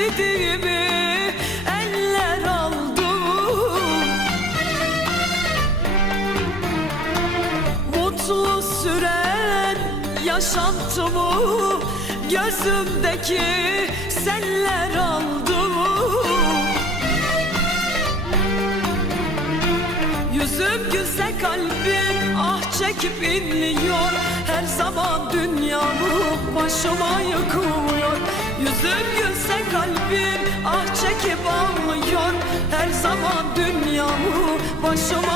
sevdiğimi eller aldı. Mutlu süren yaşantımı gözümdeki seller aldı. Yüzüm gülse kalbim ah çekip inliyor. Her zaman dünyamı başıma yıkıyor. Gülse kalbim ah çekip ağlıyor Her zaman dünyamı başıma